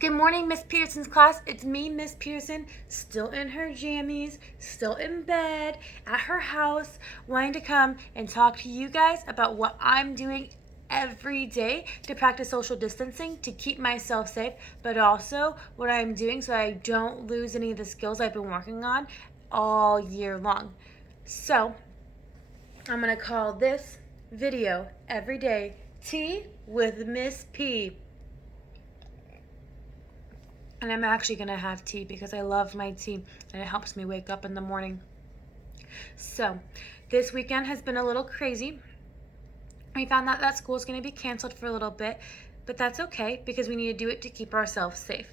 Good morning, Miss Pearson's class. It's me, Miss Pearson, still in her jammies, still in bed, at her house, wanting to come and talk to you guys about what I'm doing every day to practice social distancing to keep myself safe, but also what I'm doing so I don't lose any of the skills I've been working on all year long. So, I'm going to call this video every day Tea with Miss P. And I'm actually going to have tea because I love my tea and it helps me wake up in the morning. So, this weekend has been a little crazy. We found out that school is going to be canceled for a little bit, but that's okay because we need to do it to keep ourselves safe.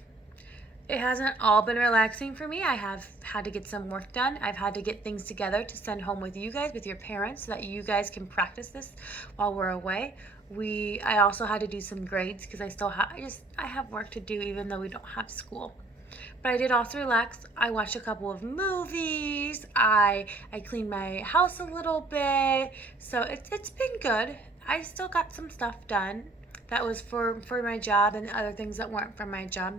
It hasn't all been relaxing for me. I have had to get some work done. I've had to get things together to send home with you guys, with your parents, so that you guys can practice this while we're away. I also had to do some grades because I have work to do even though we don't have school. But I did also relax. I watched a couple of movies. I cleaned my house a little bit. So it's been good. I still got some stuff done that was for my job and other things that weren't for my job.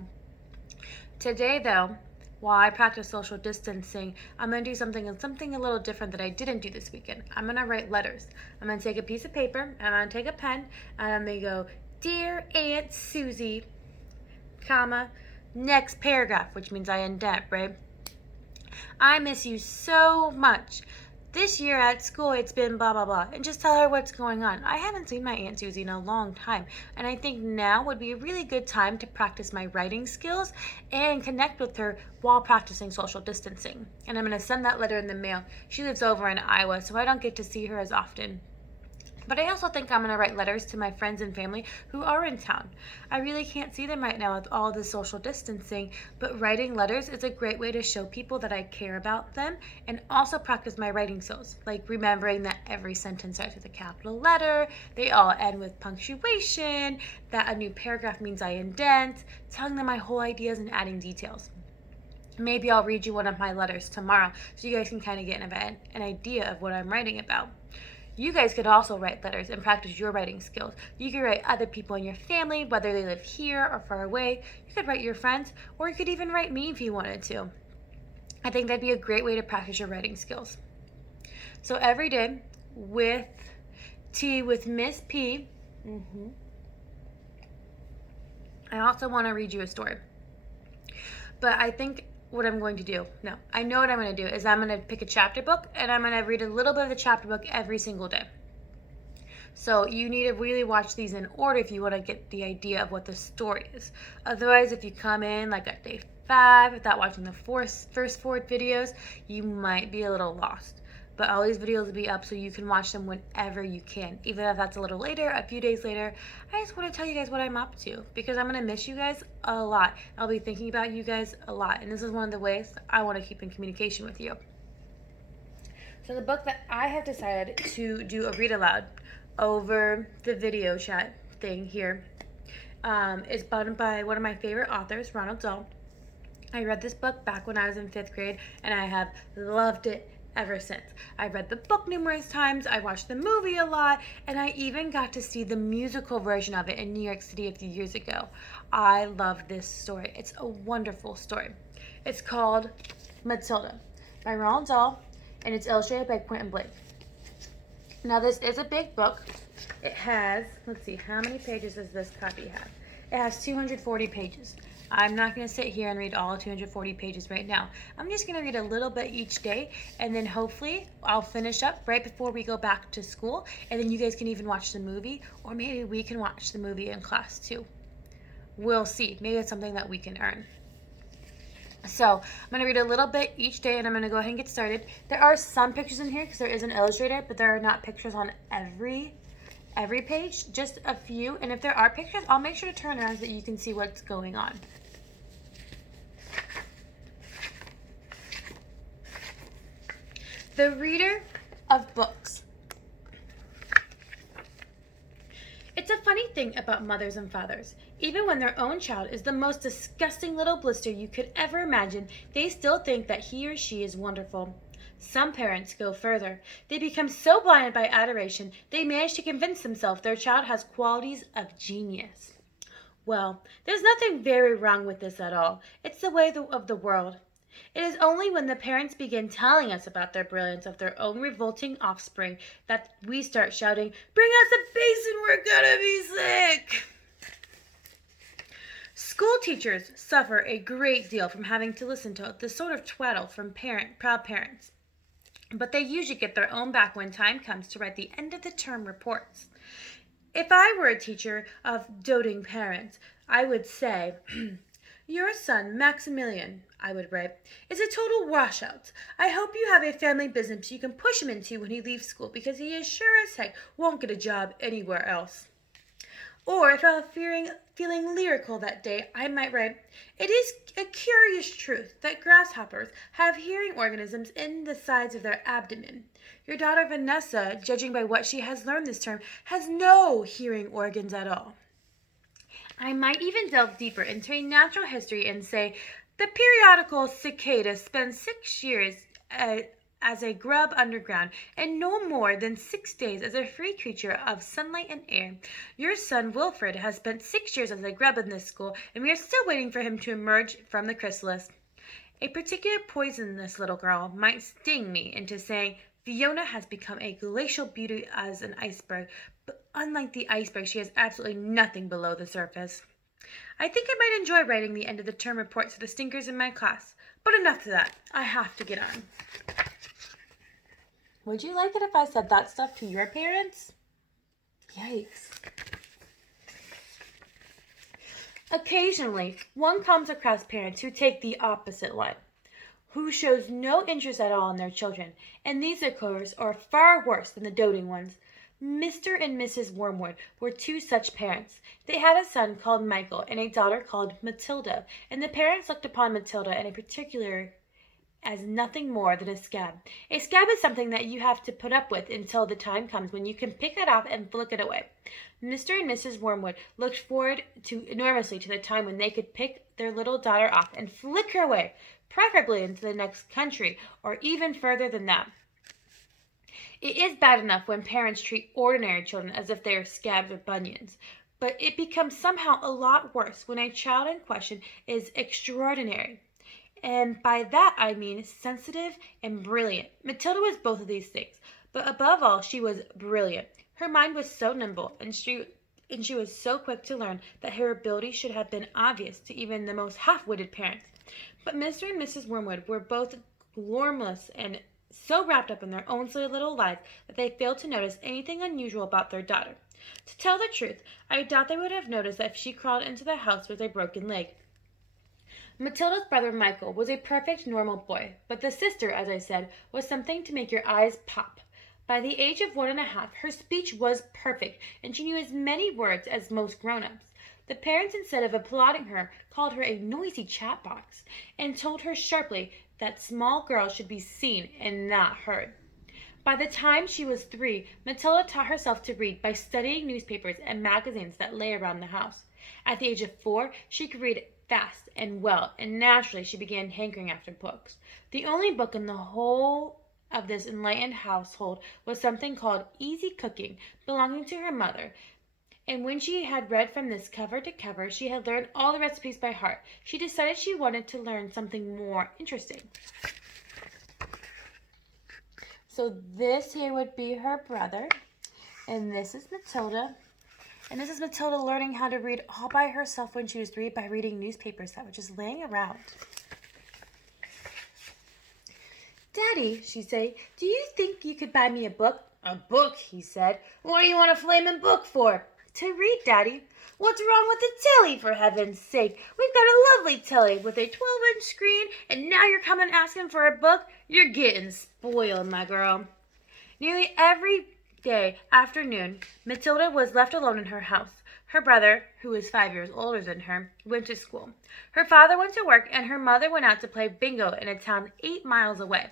Today, though, while I practice social distancing, I'm going to do something a little different that I didn't do this weekend. I'm going to write letters. I'm going to take a piece of paper, I'm going to take a pen, and I'm going to go, Dear Aunt Susie, comma, next paragraph, which means I indent, right? I miss you so much. This year at school, it's been blah, blah, blah. And just tell her what's going on. I haven't seen my Aunt Susie in a long time. And I think now would be a really good time to practice my writing skills and connect with her while practicing social distancing. And I'm going to send that letter in the mail. She lives over in Iowa, so I don't get to see her as often. But I also think I'm going to write letters to my friends and family who are in town. I really can't see them right now with all the social distancing, but writing letters is a great way to show people that I care about them and also practice my writing skills, like remembering that every sentence starts with a capital letter, they all end with punctuation, that a new paragraph means I indent, telling them my whole ideas and adding details. Maybe I'll read you one of my letters tomorrow so you guys can kind of get an idea of what I'm writing about. You guys could also write letters and practice your writing skills. You could write other people in your family, whether they live here or far away. You could write your friends, or you could even write me if you wanted to. I think that'd be a great way to practice your writing skills. So every day with Tea with Miss P, I also want to read you a story. But I think what I'm going to do, I know what I'm going to do is I'm going to pick a chapter book and I'm going to read a little bit of the chapter book every single day. So you need to really watch these in order if you want to get the idea of what the story is. Otherwise, if you come in like at day 5 without watching the first 4 videos, you might be a little lost. But all these videos will be up so you can watch them whenever you can. Even if that's a little later, a few days later. I just want to tell you guys what I'm up to because I'm going to miss you guys a lot. I'll be thinking about you guys a lot. And this is one of the ways I want to keep in communication with you. So the book that I have decided to do a read aloud over the video chat thing here is buttoned by one of my favorite authors, Ronald Dahl. I read this book back when I was in 5th grade and I have loved it ever since. I've read the book numerous times, I watched the movie a lot, and I even got to see the musical version of it in New York City a few years ago. I love this story. It's a wonderful story. It's called Matilda by Ronald Dahl, and it's illustrated by Quentin Blake. Now this is a big book. It has, let's see, how many pages does this copy have? It has 240 pages. I'm not going to sit here and read all 240 pages right now. I'm just going to read a little bit each day, and then hopefully I'll finish up right before we go back to school, and then you guys can even watch the movie, or maybe we can watch the movie in class too. We'll see. Maybe it's something that we can earn. So I'm going to read a little bit each day, and I'm going to go ahead and get started. There are some pictures in here because there is an illustrator, but there are not pictures on every page, just a few. And if there are pictures, I'll make sure to turn around so that you can see what's going on. The reader of books. It's a funny thing about mothers and fathers. Even when their own child is the most disgusting little blister you could ever imagine, they still think that he or she is wonderful. Some parents go further. They become so blinded by adoration, they manage to convince themselves their child has qualities of genius. Well, there's nothing very wrong with this at all. It's the way of the world. It is only when the parents begin telling us about their brilliance of their own revolting offspring that we start shouting, "Bring us a basin, we're gonna be sick!" School teachers suffer a great deal from having to listen to this sort of twaddle from proud parents, but they usually get their own back when time comes to write the end of the term reports. If I were a teacher of doting parents, I would say, "Your son, Maximilian," I would write, "is a total washout. I hope you have a family business you can push him into when he leaves school, because he is sure as heck won't get a job anywhere else." Or if I was feeling lyrical that day, I might write, "It is a curious truth that grasshoppers have hearing organisms in the sides of their abdomen. Your daughter Vanessa, judging by what she has learned this term, has no hearing organs at all." I might even delve deeper into a natural history and say, "The periodical cicada spends 6 years as a grub underground, and no more than 6 days as a free creature of sunlight and air. Your son Wilfred has spent 6 years as a grub in this school, and we are still waiting for him to emerge from the chrysalis." A particular poisonous little girl might sting me into saying, "Fiona has become a glacial beauty as an iceberg, but unlike the iceberg, she has absolutely nothing below the surface." I think I might enjoy writing the end of the term reports for the stinkers in my class, but enough of that. I have to get on. Would you like it if I said that stuff to your parents? Yikes. Occasionally, one comes across parents who take the opposite line, who shows no interest at all in their children, and these, of course, are far worse than the doting ones. Mr. and Mrs. Wormwood were two such parents. They had a son called Michael and a daughter called Matilda, and the parents looked upon Matilda in particular as nothing more than a scab. A scab is something that you have to put up with until the time comes when you can pick it off and flick it away. Mr. and Mrs. Wormwood looked forward enormously to the time when they could pick their little daughter off and flick her away, preferably into the next country, or even further than that. It is bad enough when parents treat ordinary children as if they are scabs or bunions, but it becomes somehow a lot worse when a child in question is extraordinary. And by that I mean sensitive and brilliant. Matilda was both of these things, but above all she was brilliant. Her mind was so nimble, and she was so quick to learn that her ability should have been obvious to even the most half-witted parents. But Mr. and Mrs. Wormwood were both glormless and so wrapped up in their own silly little lives that they failed to notice anything unusual about their daughter. To tell the truth, I doubt they would have noticed if she crawled into the house with a broken leg. Matilda's brother Michael was a perfect normal boy, but the sister, as I said, was something to make your eyes pop. By the age of 1.5, her speech was perfect, and she knew as many words as most grown-ups. The parents, instead of applauding her, called her a noisy chatbox, and told her sharply that small girls should be seen and not heard. By the time she was 3, Matilda taught herself to read by studying newspapers and magazines that lay around the house. At the age of 4, she could read fast and well, and naturally she began hankering after books. The only book in the whole of this enlightened household was something called Easy Cooking, belonging to her mother, and when she had read from this cover to cover, she had learned all the recipes by heart. She decided she wanted to learn something more interesting. So this here would be her brother, and this is Matilda. And this is Matilda learning how to read all by herself when she was 3 by reading newspapers that were just laying around. "Daddy," she'd say, "do you think you could buy me a book?" "A book?" he said. "What do you want a flaming book for?" "To read, Daddy." "What's wrong with the telly, for heaven's sake? We've got a lovely telly with a 12-inch screen, and now you're coming asking for a book? You're getting spoiled, my girl." Nearly every day afternoon, Matilda was left alone in her house. Her brother, who was 5 years older than her, went to school. Her father went to work, and her mother went out to play bingo in a town 8 miles away.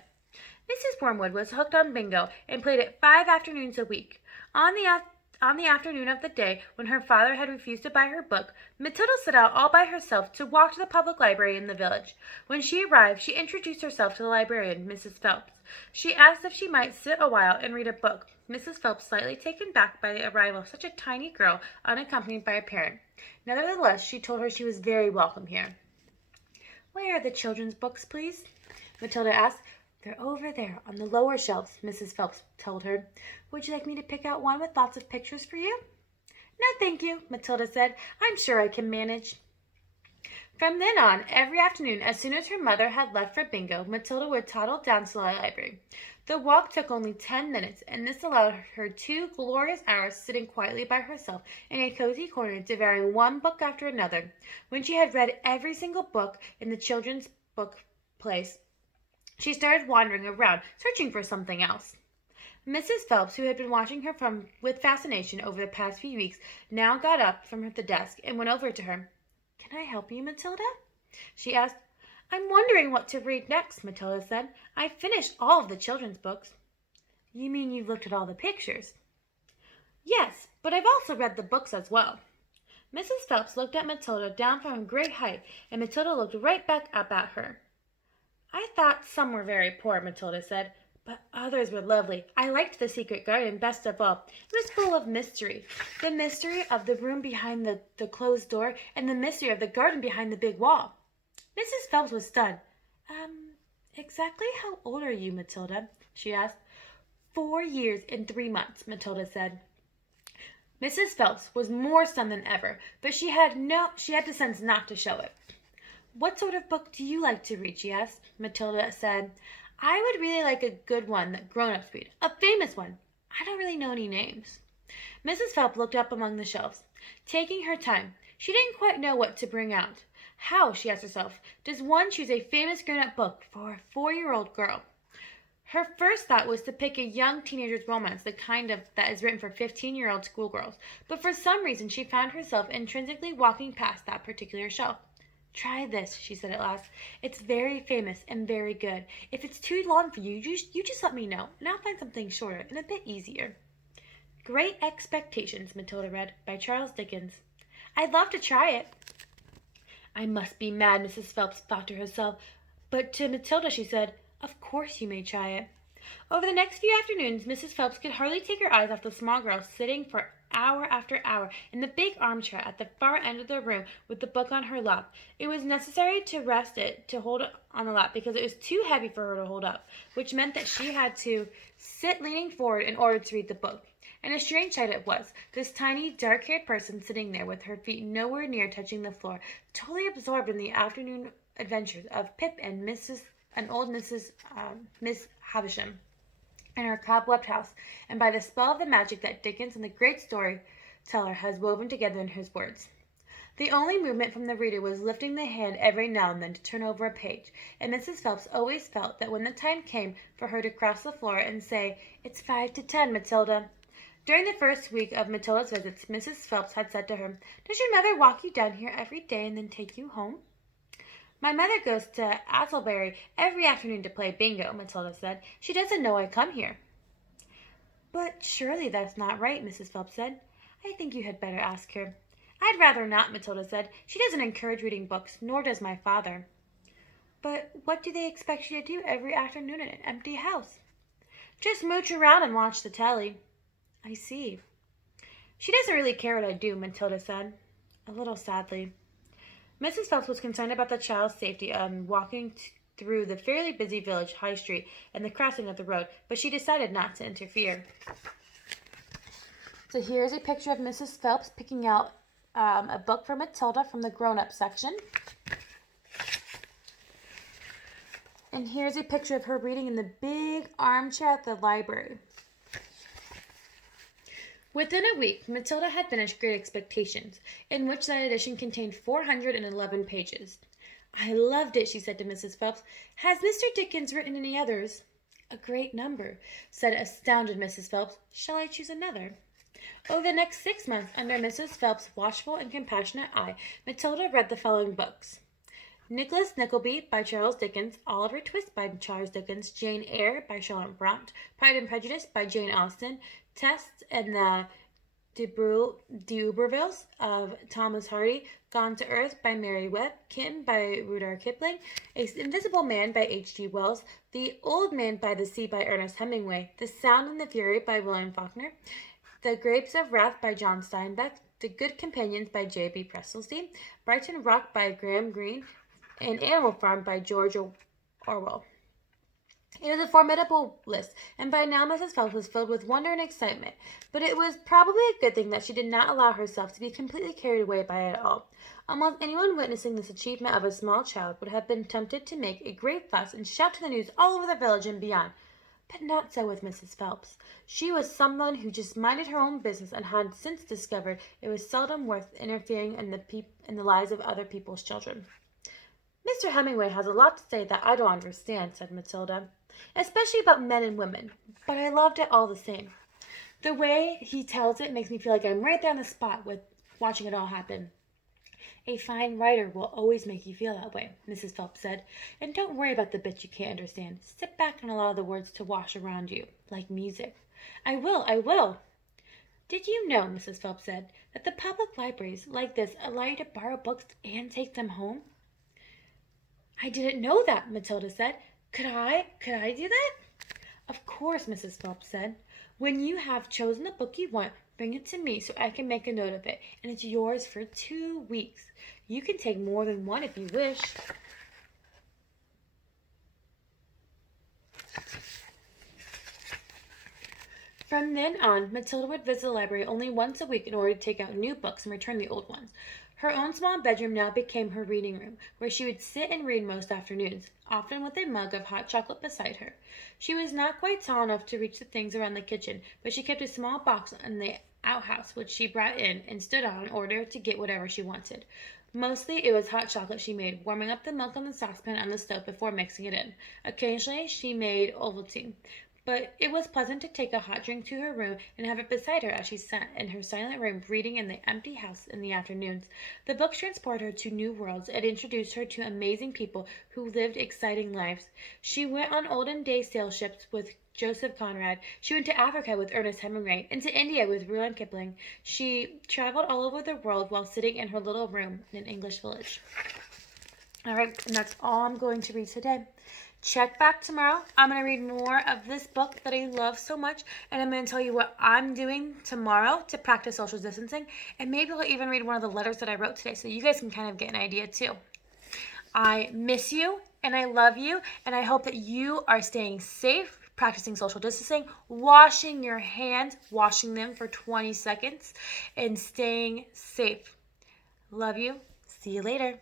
Mrs. Wormwood was hooked on bingo and played it 5 afternoons a week. On the afternoon of the day when her father had refused to buy her book, Matilda set out all by herself to walk to the public library in the village. When she arrived, she introduced herself to the librarian, Mrs. Phelps. She asked if she might sit a while and read a book. Mrs. Phelps, slightly taken back by the arrival of such a tiny girl, unaccompanied by a parent, Nevertheless, she told her she was very welcome here. "Where are the children's books, please?" Matilda asked. "They're over there on the lower shelves," Mrs. Phelps told her. "Would you like me to pick out one with lots of pictures for you?" "No, thank you," Matilda said. "I'm sure I can manage." From then on, every afternoon, as soon as her mother had left for bingo, Matilda would toddle down to the library. The walk took only 10 minutes, and this allowed her 2 glorious hours sitting quietly by herself in a cozy corner, devouring one book after another. When she had read every single book in the children's book place, she started wandering around, searching for something else. Mrs. Phelps, who had been watching her with fascination over the past few weeks, now got up from the desk and went over to her. "Can I help you, Matilda?" she asked. "I'm wondering what to read next," Matilda said. "I've finished all of the children's books." "You mean you've looked at all the pictures?" "Yes, but I've also read the books as well." Mrs. Phelps looked at Matilda down from a great height, and Matilda looked right back up at her. "I thought some were very poor," Matilda said, "but others were lovely. I liked The Secret Garden best of all. It was full of mystery. The mystery of the room behind the closed door, and the mystery of the garden behind the big wall." Mrs. Phelps was stunned. Exactly how old are you, Matilda?" she asked. 4 years and 3 months, Matilda said. Mrs. Phelps was more stunned than ever, but she had the sense not to show it. "What sort of book do you like to read?" she asked. Matilda said, "I would really like a good one that grown-ups read, a famous one. I don't really know any names." Mrs. Phelps looked up among the shelves, taking her time. She didn't quite know what to bring out. How, she asked herself, does one choose a famous grown-up book for a 4-year-old girl? Her first thought was to pick a young teenager's romance, the kind that is written for 15-year-old schoolgirls, but for some reason she found herself intrinsically walking past that particular shelf. "Try this," she said at last. "It's very famous and very good. If it's too long for you, you just let me know, and I'll find something shorter and a bit easier." Great Expectations, Matilda read, by Charles Dickens. "I'd love to try it." "I must be mad," Mrs. Phelps thought to herself, but to Matilda she said, "Of course you may try it." Over the next few afternoons, Mrs. Phelps could hardly take her eyes off the small girl sitting for hour after hour in the big armchair at the far end of the room with the book on her lap. It was necessary to rest it to hold it on the lap because it was too heavy for her to hold up, which meant that she had to sit leaning forward in order to read the book. And a strange sight it was, this tiny, dark-haired person sitting there with her feet nowhere near touching the floor, totally absorbed in the afternoon adventures of Pip and Miss Havisham in her cobwebbed house, and by the spell of the magic that Dickens and the great storyteller has woven together in his words. The only movement from the reader was lifting the hand every now and then to turn over a page, and Mrs. Phelps always felt that when the time came for her to cross the floor and say, "It's 5 to 10, Matilda." During the first week of Matilda's visits, Mrs. Phelps had said to her, "Does your mother walk you down here every day and then take you home?" "My mother goes to Asselberry every afternoon to play bingo," Matilda said. "She doesn't know I come here." "But surely that's not right," Mrs. Phelps said. "I think you had better ask her." "I'd rather not," Matilda said. "She doesn't encourage reading books, nor does my father." "But what do they expect you to do every afternoon in an empty house?" "Just mooch around and watch the telly." "I see." "She doesn't really care what I do," Matilda said, a little sadly. Mrs. Phelps was concerned about the child's safety on walking through the fairly busy village high street and the crossing of the road, but she decided not to interfere. So here's a picture of Mrs. Phelps picking out a book for Matilda from the grown-up section. And here's a picture of her reading in the big armchair at the library. Within a week, Matilda had finished Great Expectations, in which that edition contained 411 pages. "I loved it," she said to Mrs. Phelps. "Has Mr. Dickens written any others?" "A great number," said astounded Mrs. Phelps. "Shall I choose another?" Over the next 6 months, under Mrs. Phelps' watchful and compassionate eye, Matilda read the following books: Nicholas Nickleby by Charles Dickens, Oliver Twist by Charles Dickens, Jane Eyre by Charlotte Bronte, Pride and Prejudice by Jane Austen, Test and the D'Urbervilles of Thomas Hardy, Gone to Earth by Mary Webb, Kim by Rudyard Kipling, Invisible Man by H.G. Wells, The Old Man by the Sea by Ernest Hemingway, The Sound and the Fury by William Faulkner, The Grapes of Wrath by John Steinbeck, The Good Companions by J.B. Pressley, Brighton Rock by Graham Greene, and Animal Farm by George Orwell. It was a formidable list, and by now Mrs. Phelps was filled with wonder and excitement, but it was probably a good thing that she did not allow herself to be completely carried away by it all. Almost anyone witnessing this achievement of a small child would have been tempted to make a great fuss and shout to the news all over the village and beyond. But not so with Mrs. Phelps. She was someone who just minded her own business and had since discovered it was seldom worth interfering in the lives of other people's children. Mr. Hemingway has a lot to say that I don't understand, said Matilda, especially about men and women, but I loved it all the same. The way he tells it makes me feel like I'm right there on the spot with watching it all happen. A fine writer will always make you feel that way, Mrs. Phelps said, and don't worry about the bits you can't understand. Sit back and allow the words to wash around you, like music. I will. Did you know, Mrs. Phelps said, that the public libraries like this allow you to borrow books and take them home? I didn't know that, Matilda said. Could I do that? Of course, Mrs. Phelps said. When you have chosen the book you want, bring it to me so I can make a note of it, and it's yours for 2 weeks. You can take more than one if you wish. From then on, Matilda would visit the library only once a week in order to take out new books and return the old ones. Her own small bedroom now became her reading room, where she would sit and read most afternoons, often with a mug of hot chocolate beside her. She was not quite tall enough to reach the things around the kitchen, but she kept a small box in the outhouse which she brought in and stood on in order to get whatever she wanted. Mostly it was hot chocolate she made, warming up the milk on the saucepan on the stove before mixing it in. Occasionally she made Ovaltine, but it was pleasant to take a hot drink to her room and have it beside her as she sat in her silent room reading in the empty house in the afternoons. The books transported her to new worlds and introduced her to amazing people who lived exciting lives. She went on olden day sail ships with Joseph Conrad. She went to Africa with Ernest Hemingway and to India with Rudyard Kipling. She traveled all over the world while sitting in her little room in an English village. All right, and that's all I'm going to read today. Check back tomorrow. I'm going to read more of this book that I love so much, and I'm going to tell you what I'm doing tomorrow to practice social distancing, and maybe I'll even read one of the letters that I wrote today so you guys can kind of get an idea too. I miss you, and I love you, and I hope that you are staying safe, practicing social distancing, washing your hands, washing them for 20 seconds, and staying safe. Love you. See you later.